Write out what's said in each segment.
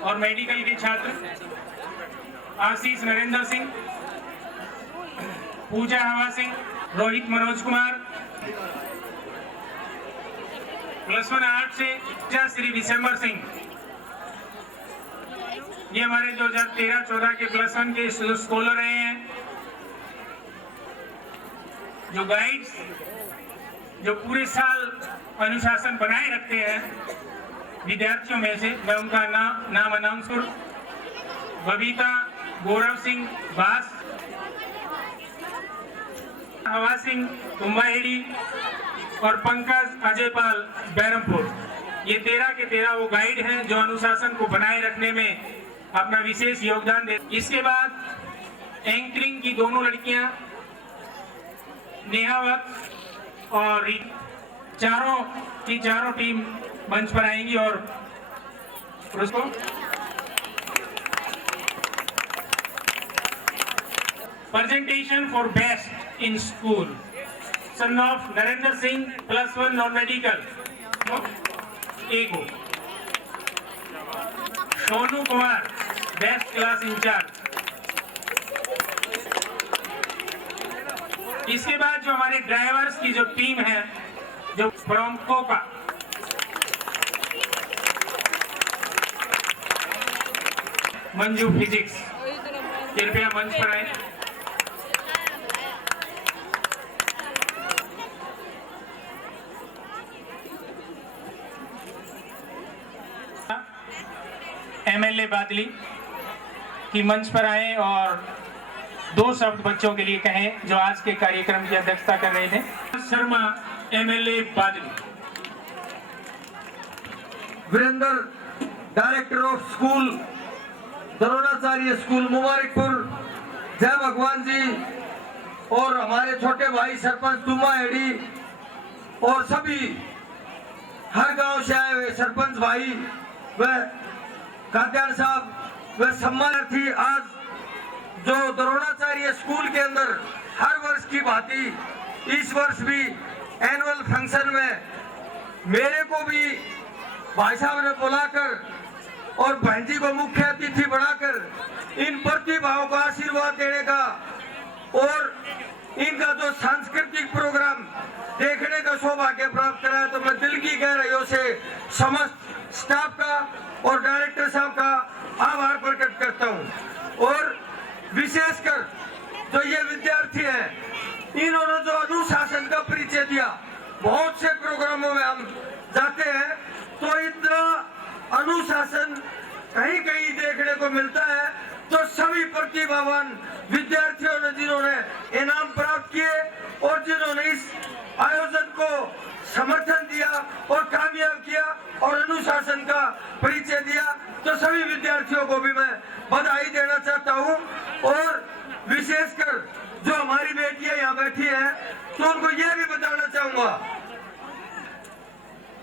और मेडिकल के छात्र आशीष नरेंद्र सिंह, पूजा हवा सिंह, रोहित मनोज कुमार, +1 आर्ट से श्री दिसंबर सिंह। ये हमारे 2013-14 के +1 के स्कॉलर रहे हैं। जो गाइड्स जो पूरे साल अनुशासन बनाए रखते हैं विद्यार्थियों में से, मैं उनका नाम अनाउंस करूं। बबीता गौरव सिंह बास, हवा सिंह कुंभाहेड़ी और पंकज अजयपाल बैरमपुर। ये 13 के 13 वो गाइड हैं जो अनुशासन को बनाए रखने में अपना विशेष योगदान दे। इसके बाद एंकरिंग की दोनों लड़कियां नेहावत और चारों टीम मंच पर आएंगी और उसको presentation for best in school, son of Narendra Singh, +1 non medical. Sonu Kumar best class incharge. इसके बाद जो हमारे ड्राइवर्स की जो टीम है जो फ्रॉम कोका, मंजू फिजिक्स, कृपया मंच पर आए। MLA बादली की मंच पर आए और 2 शब्द बच्चों के लिए कहें जो आज के कार्यक्रम की अध्यक्षता कर रहे थे। Sharma MLA Badli. Virendra director of school Dronacharya school Mubarakpur, Jai Bhagwan जी, और हमारे छोटे भाई सरपंच कुंभाहेड़ी और सभी हर गांव से आए हुए सरपंच भाई व काद्यान साहब व सम्मानार्थी। आज जो द्रोणाचार्य स्कूल के अंदर हर वर्ष की भांति इस वर्ष भी एनुअल फंक्शन में मेरे को भी भाई साहब ने बुलाकर और बहन जी को मुख्य अतिथि बनाकर इन प्रतिभाओं को आशीर्वाद देने का और इनका जो सांस्कृतिक प्रोग्राम देखने का सौभाग्य प्राप्त करा है, तो मैं दिल की गहराइयों से समस्त स्टाफ का और डायरेक्टर साहब का आभार प्रकट करता हूं। और विशेषकर जो ये विद्यार्थी हैं, इन्होंने जो अनुशासन का परिचय दिया, बहुत से प्रोग्रामों में हम जाते हैं तो इतना अनुशासन कहीं कहीं देखने को मिलता है। तो सभी प्रतिभावान विद्यार्थियों ने जिन्होंने इनाम प्राप्त किए और जिन्होंने इस आयोजन को समर्थन दिया और कामयाब किया और अनुशासन का परिचय दिया, तो सभी विद्यार्थियों को भी मैं बधाई देना चाहता हूं। और विशेषकर जो हमारी बेटियां यहाँ बैठी हैं, तो उनको यह भी बताना चाहूंगा,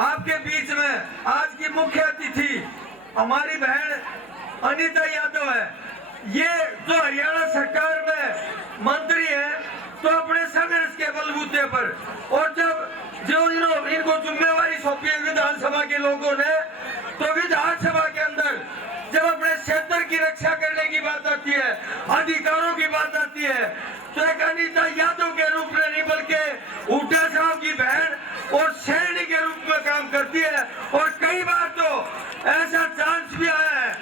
आपके बीच में आज की मुख्य अतिथि हमारी बहन अनीता यादव है। ये जो हरियाणा सरकार में मंत्री है, तो अपने संघर्ष के बलबूते पर और जब जो इनको जिम्मेवारी सौंपी है विधानसभा के लोगों ने, तो विधानसभा के अंदर जब अपने क्षेत्र की रक्षा करने की बात आती है, अधिकारों की बात आती है, तो एक अनीता यादव के रूप में नहीं बल्कि हुड्डा साहब की बहन और सैनिक के रूप में काम करती है। और कई बार तो ऐसा चांस भी आया है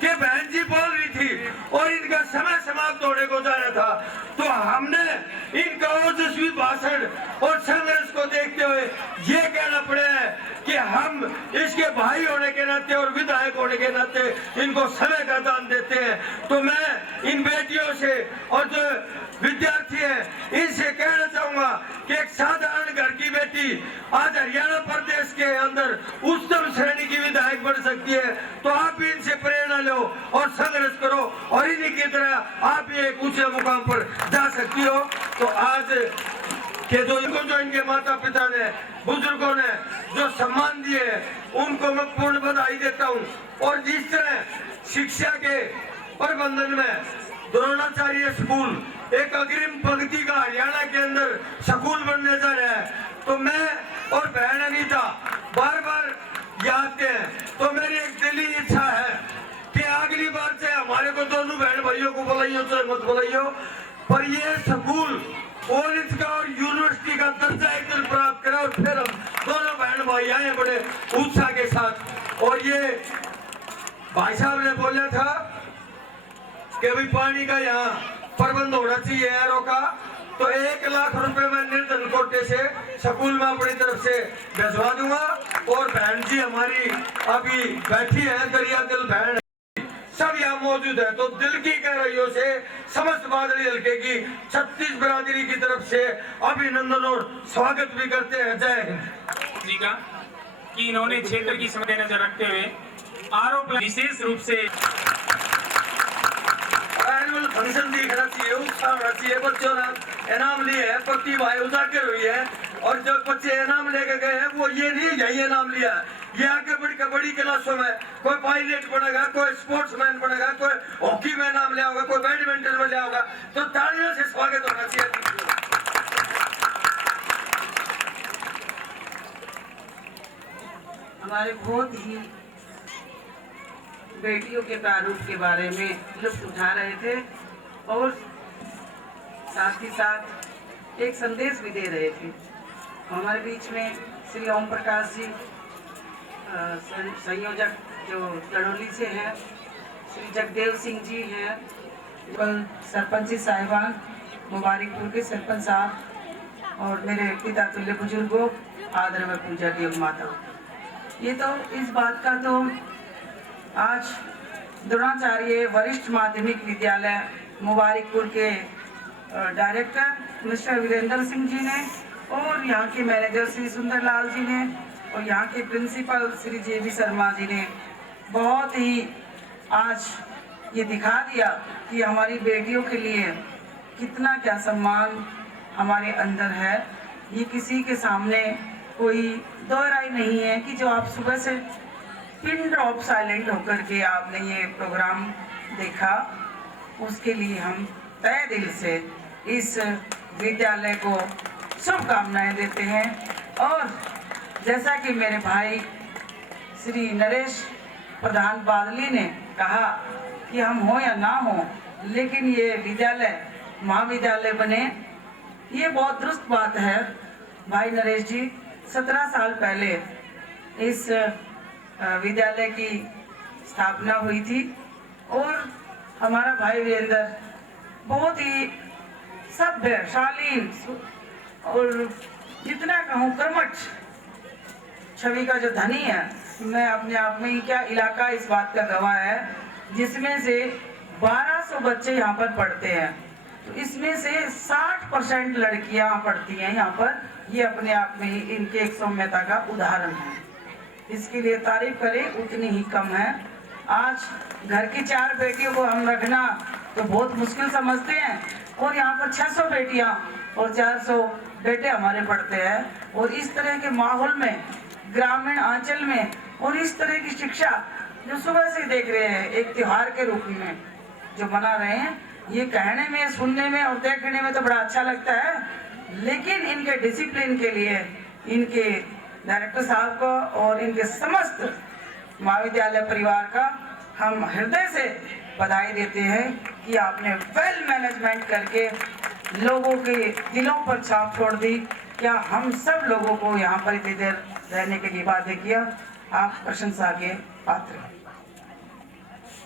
कि बहन जी बोल रही थी और इनका समय समाप्त होने को जा रहा था, तो हमने इनका ओजस्वी भाषण और संघर्ष को देखते हुए ये कहना पड़ा है कि हम इसके भाई होने के नाते और विधायक होने के नाते इनको समय का दान देते हैं। तो मैं इन बेटियों से और जो विद्यार्थी है इनसे कहना चाहूंगा कि एक साधारण घर की बेटी आज हरियाणा प्रदेश के अंदर उच्चतम श्रेणी की विधायक बन सकती है। तो आप भी इनसे प्रेरणा लो और संघर्ष करो और इन्हीं की तरह आप भी एक ऊंचे मुकाम पर जा सकती हो। तो आज के जो इनके माता पिता ने, बुजुर्गों ने जो सम्मान दिए, उनको मैं पूर्ण बधाई देता हूँ। और जिस तरह शिक्षा के प्रबंधन में द्रोणाचार्य स्कूल एक अग्रिम पंक्ति का हरियाणा के अंदर स्कूल बनने जा रहा है, तो मैं और बहन अनीता बार बार आते हैं, तो मेरी एक दिली इच्छा है बुलाइयो चाहे मत बुलाइयो, पर ये स्कूल कॉलेज का और यूनिवर्सिटी का दर्जा एक दिन प्राप्त करा और फिर हम दोनों बहन भाई आए बड़े उत्साह के साथ। और ये भाई साहब ने बोला था कि भाई पानी का यहाँ प्रबंध होना चाहिए एरो का, तो 1 लाख रुपए मैं निर्धन कोटे से स्कूल में अपनी तरफ से भिजवा दूंगा। और बहन जी हमारी अभी बैठी है, दरिया दिल बहन सब यहाँ मौजूद है, तो दिल की गहराइयों से समस्त बादली हल्के की 36 बिरादरी की तरफ से अभिनंदन और स्वागत भी करते हैं। जय हिंद जी का कि इन्होंने क्षेत्र की समस्या नजर रखते हुए आरोप विशेष रूप से एनुअल फंक्शन देखना चाहिए, उत्साह होना चाहिए। बच्चों ने इनाम लिए है, प्रतिभा उजागर हुई है, और जो बच्चे इनाम लेके गए हैं वो ये नहीं यही इनाम लिया, ये आगे बड़ी क्लासों में कोई पायलट बनेगा, कोई स्पोर्ट्समैन बनेगा, कोई हॉकी में नाम लिया होगा, कोई बैडमिंटन में लिया होगा, तो तालियों से स्वागत होना चाहिए। हमारे बहुत ही बेटियों के प्रारूप के बारे में लुत्फ उठा रहे थे और साथ ही साथ एक संदेश भी दे रहे थे। हमारे बीच में श्री ओम प्रकाश जी संयोजक जो तड़ोली से हैं, श्री जगदेव सिंह जी हैं, सरपंच साहिबान मुबारकपुर के सरपंच साहब और मेरे पिता तुल्य बुजुर्गों, आदरणीय पूजा देव माता। ये तो इस बात का तो आज द्रोणाचार्य वरिष्ठ माध्यमिक विद्यालय मुबारकपुर के डायरेक्टर मिस्टर वीरेंद्र सिंह जी ने और यहाँ के मैनेजर श्री सुंदरलाल जी ने और यहाँ के प्रिंसिपल श्री जे.बी. शर्मा जी ने बहुत ही आज ये दिखा दिया कि हमारी बेटियों के लिए कितना क्या सम्मान हमारे अंदर है। ये किसी के सामने कोई दो राय नहीं है कि जो आप सुबह से पिन ड्रॉप साइलेंट होकर के आपने ये प्रोग्राम देखा, उसके लिए हम तहे दिल से इस विद्यालय को शुभकामनाएं देते हैं। और जैसा कि मेरे भाई श्री नरेश प्रधान बादली ने कहा कि हम हो या ना हो, लेकिन ये विद्यालय महाविद्यालय बने, ये बहुत दुरुस्त बात है। भाई नरेश जी 17 साल पहले इस विद्यालय की स्थापना हुई थी और हमारा भाई वीरेंद्र बहुत ही सभ्य, शालीन और जितना कहूँ कर्मठ छवि का जो धनी है। मैं अपने आप में ही क्या, इलाका इस बात का गवाह है, जिसमें से 1200 बच्चे यहाँ पर पढ़ते हैं, तो इसमें से 60% लड़कियाँ पढ़ती हैं यहाँ पर। ये अपने आप में ही इनके एक सौम्यता का उदाहरण है, इसके लिए तारीफ करें उतनी ही कम है। आज घर की 4 बेटियों को हम रखना तो बहुत मुश्किल समझते हैं, और यहाँ पर 600 बेटियाँ और 400 बेटे हमारे पढ़ते हैं। और इस तरह के माहौल में ग्रामीण अंचल में और इस तरह की शिक्षा जो सुबह से देख रहे हैं, एक त्योहार के रूप में जो मना रहे हैं, ये कहने में, सुनने में और देखने में तो बड़ा अच्छा लगता है, लेकिन इनके डिसिप्लिन के लिए इनके डायरेक्टर साहब को और इनके समस्त महाविद्यालय परिवार का हम हृदय से बधाई देते हैं कि आपने वेल मैनेजमेंट करके लोगों के दिलों पर छाप छोड़ दी। क्या हम सब लोगों को यहाँ पर इतनी देर रहने के लिए बाध्य किया। आप प्रशंसा के पात्र हैं।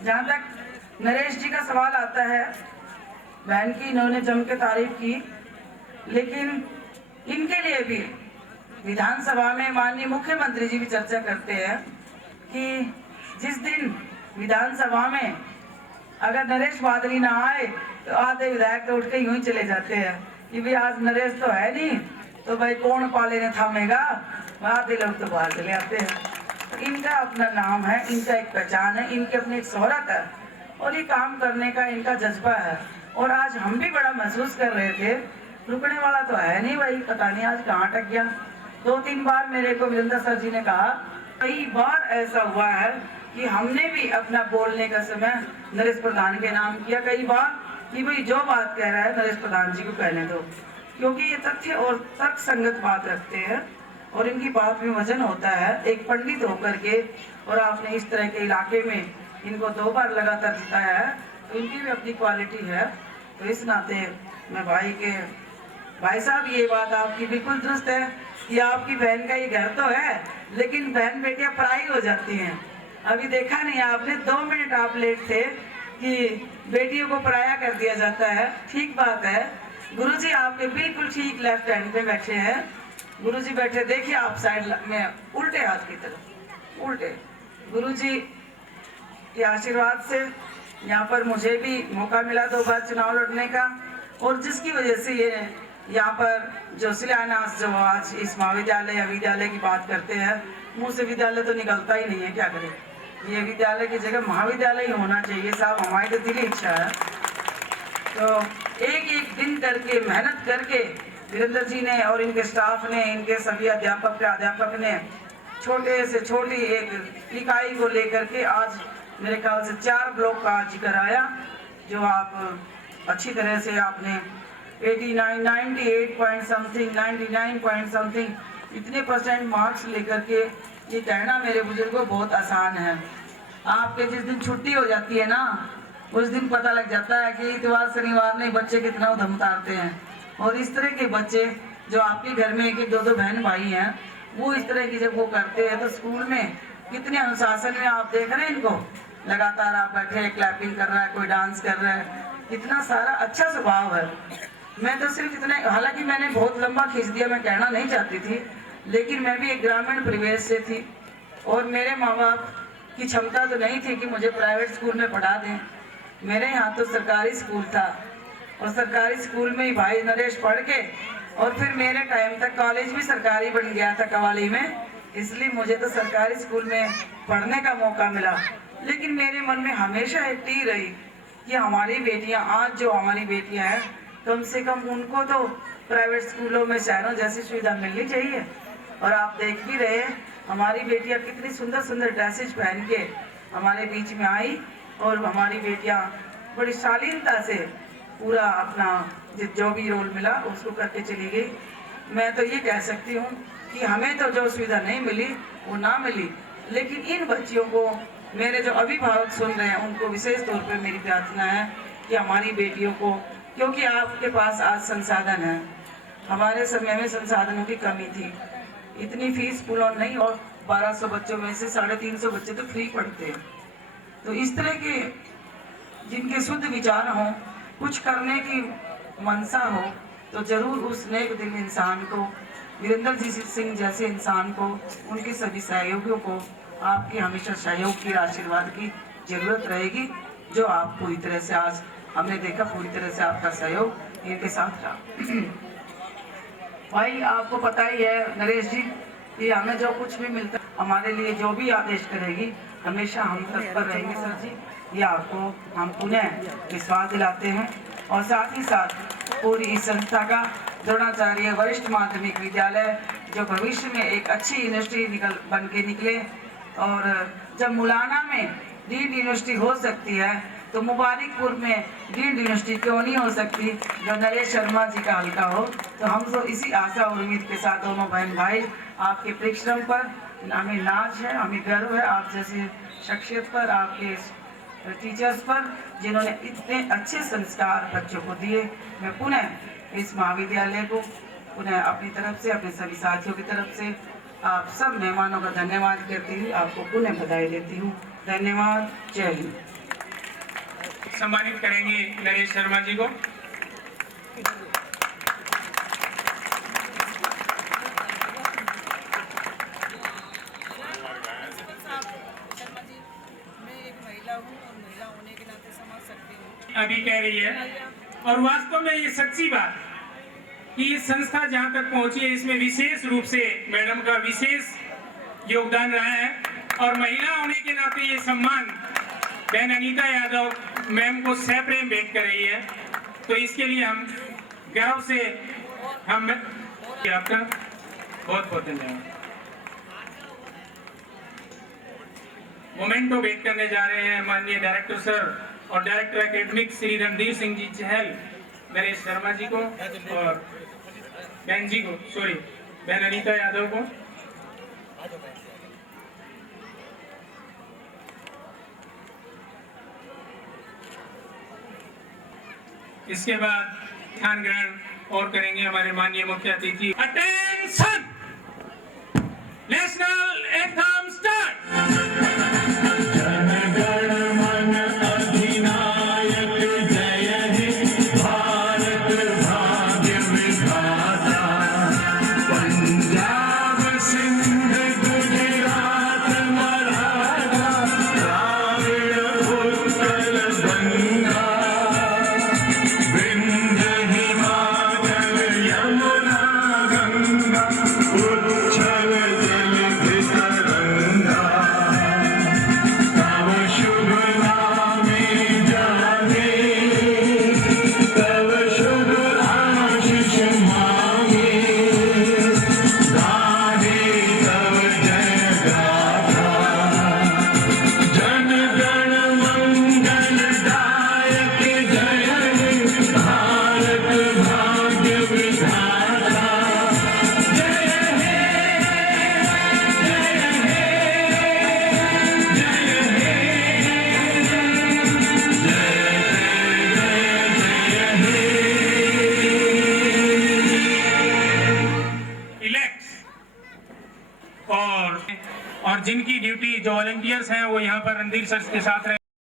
जहाँ तक नरेश जी का सवाल आता है, बहन की इन्होंने जम के तारीफ की, लेकिन इनके लिए भी विधानसभा में माननीय मुख्यमंत्री जी भी चर्चा करते हैं कि जिस दिन विधानसभा में अगर नरेश बादली ना आए तो आधे विधायक तो उठ के यूं ही चले जाते हैं कि भाई आज नरेश तो है नहीं, तो भाई कौन पाले ने थामेगा, आधे लोग तो बाहर चले आते हैं। तो इनका अपना नाम है, इनका एक पहचान है, इनकी अपनी एक शोहरत है और ये काम करने का इनका जज्बा है। और आज हम भी बड़ा महसूस कर रहे थे, रुकने वाला तो है नहीं भाई, पता नहीं आज कहाँ अटक गया। 2-3 बार मेरे को वीरेंद्र सर जी ने कहा, कई बार ऐसा हुआ है कि हमने भी अपना बोलने का समय नरेश प्रधान के नाम किया कई बार कि भाई जो बात कह रहा है नरेश प्रधान जी को कहने दो, क्योंकि ये तथ्य और तर्क संगत बात रखते हैं और इनकी बात में वजन होता है। एक पंडित होकर के और आपने इस तरह के इलाके में इनको 2 बार लगातार जिताया है, तो इनकी भी अपनी क्वालिटी है। तो इस नाते मैं भाई साहब, ये बात आपकी बिल्कुल दुरुस्त है कि आपकी बहन का ये घर तो है, लेकिन बहन बेटियां पराई हो जाती हैं। अभी देखा नहीं आपने, 2 मिनट आप लेट थे कि बेटियों को पराया कर दिया जाता है। ठीक बात है। गुरुजी आपके बिल्कुल ठीक लेफ्ट हैंड पे बैठे हैं। गुरुजी बैठे, देखिए आप साइड में उल्टे हाथ की तरफ, उल्टे। गुरुजी के आशीर्वाद से यहाँ पर मुझे भी मौका मिला 2 बार चुनाव लड़ने का, और जिसकी वजह से ये यहाँ पर जो शिलान्यास, जो आज इस महाविद्यालय या विद्यालय की बात करते हैं, मुंह से विद्यालय तो निकलता ही नहीं है, क्या करें। ये विद्यालय की जगह महाविद्यालय ही होना चाहिए साहब, हमारी तो दिली इच्छा है। तो एक एक दिन करके, मेहनत करके वीरेंद्र जी ने और इनके स्टाफ ने, इनके सभी अध्यापक ने छोटे से छोटी एक इकाई को लेकर के आज मेरे ख्याल से 4 ब्लॉक का जिक्र आया, जो आप अच्छी तरह से आपने 89, 98 पॉइंट समथिंग, 99 पॉइंट समथिंग इतने % मार्क्स लेकर के ये कहना मेरे बुजुर्गों बहुत आसान है। आपके जिस दिन छुट्टी हो जाती है ना, उस दिन पता लग जाता है कि इतवार शनिवार नहीं बच्चे कितना उधम उतारते हैं। और इस तरह के बच्चे जो आपके घर में 1-1, 2-2 बहन भाई हैं, वो इस तरह की जब वो करते हैं तो स्कूल में कितने अनुशासन में आप देख रहे हैं इनको, लगातार आप बैठे हैं, क्लैपिंग कर रहा है, कोई डांस कर रहा है, कितना सारा अच्छा स्वभाव है। मैं तो सिर्फ इतने, हालांकि मैंने बहुत लंबा खींच दिया, मैं कहना नहीं चाहती थी, लेकिन मैं भी एक ग्रामीण परिवेश से थी और मेरे माँ बाप की क्षमता तो नहीं थी कि मुझे प्राइवेट स्कूल में पढ़ा दें। मेरे यहाँ तो सरकारी स्कूल था और सरकारी स्कूल में ही भाई नरेश पढ़ के, और फिर मेरे टाइम तक कॉलेज भी सरकारी बन गया था कवाली में, इसलिए मुझे तो सरकारी स्कूल में पढ़ने का मौका मिला। लेकिन मेरे मन में हमेशा एक टी रही कि हमारी बेटियां, आज जो हमारी बेटियां हैं, कम से कम उनको तो प्राइवेट स्कूलों में शहरों जैसी सुविधा मिलनी चाहिए। और आप देख भी रहे हैं हमारी बेटियां कितनी सुंदर सुंदर ड्रेसेज पहन के हमारे बीच में आई, और हमारी बेटियां बड़ी शालीनता से पूरा अपना जो भी रोल मिला उसको करके चली गई। मैं तो ये कह सकती हूँ कि हमें तो जो सुविधा नहीं मिली वो ना मिली, लेकिन इन बच्चियों को, मेरे जो अभिभावक सुन रहे हैं, उनको विशेष तौर पे मेरी प्रार्थना है कि हमारी बेटियों को, क्योंकि आपके पास आज संसाधन है, हमारे समय में संसाधनों की कमी थी, इतनी फीस पुल ऑन नहीं, और 1200 बच्चों में से 350 बच्चे तो फ्री पढ़ते हैं। तो इस तरह के जिनके शुद्ध विचार हों, कुछ करने की मनसा हो, तो जरूर उस नेक दिल इंसान को, वीरेंद्र जी सिंह जैसे इंसान को, उनके सभी सहयोगियों को आपके हमेशा सहयोग की, आशीर्वाद की जरूरत रहेगी, जो आप पूरी तरह से, आज हमने देखा पूरी तरह से आपका सहयोग इनके साथ रहा। भाई आपको पता ही है नरेश जी कि हमें जो कुछ भी मिलता है, हमारे लिए जो भी आदेश करेगी हमेशा हम तत्पर रहेंगे सर जी, ये आपको हम पुनः विश्वास दिलाते हैं। और साथ ही साथ पूरी इस संस्था का द्रोणाचार्य वरिष्ठ माध्यमिक विद्यालय, जो भविष्य में एक अच्छी यूनिवर्सिटी बन के निकले, और जब मुलाना में डीम्ड यूनिवर्सिटी हो सकती है तो मुबारकपुर में डीम्ड यूनिवर्सिटी क्यों नहीं हो सकती, जो नरेश शर्मा जी का हल्का हो। तो हम तो इसी आशा और उम्मीद के साथ दोनों बहन भाई आपके परिश्रम पर हमें नाज है, हमें गर्व है आप जैसी शख्सियत पर, आपके टीचर्स पर, जिन्होंने इतने अच्छे संस्कार बच्चों को दिए। मैं पुनः इस महाविद्यालय को पुनः अपनी तरफ से, अपने सभी साथियों की तरफ से, आप सब मेहमानों का धन्यवाद करती हूँ, आपको पुनः बधाई देती हूँ। धन्यवाद। जय हिंद। सम्मानित करेंगे नरेश शर्मा जी को। अभी कह रही है, और वास्तव में ये सच्ची बात कि ये संस्था जहाँ तक पहुँची है, इसमें विशेष रूप से मैडम का विशेष योगदान रहा है, और महिला होने के नाते ये सम्मान बहन अनीता यादव मैम को सप्रेम भेंट कर रही है। तो इसके लिए हम गर्व से हम आपका बहुत बहुत धन्यवाद। मोमेंटो भेंट करने जा रहे हैं माननीय डायरेक्टर सर और डायरेक्टर एकेडमिक श्री रणधीर सिंह जी चहल, नरेश शर्मा जी को, और बहन जी को, सॉरी बहन अनीता यादव को। इसके बाद ध्यान ग्रहण और करेंगे हमारे माननीय मुख्य अतिथि। Attention, national anthem start. और जिनकी ड्यूटी जो वॉलंटियर्स हैं वो यहाँ पर रणधीर सर के साथ रहे